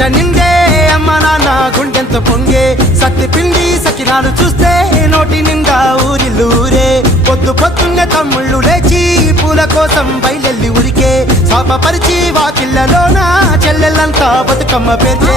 ఇంట నిండే అమ్మ నాన్న గుండెంత పొంగే సత్తి పిండి సకినాలు చూస్తే నోటి నిండా ఊరిల్లూరే పొద్దున్నే తమ్ముళ్ళు లేచి పూల కోసం బయలెల్లి ఉరికే శాపపరిచి వాకిళ్ళలోన చెల్లెళ్ళంతా బతుకమ్మ పేర్చే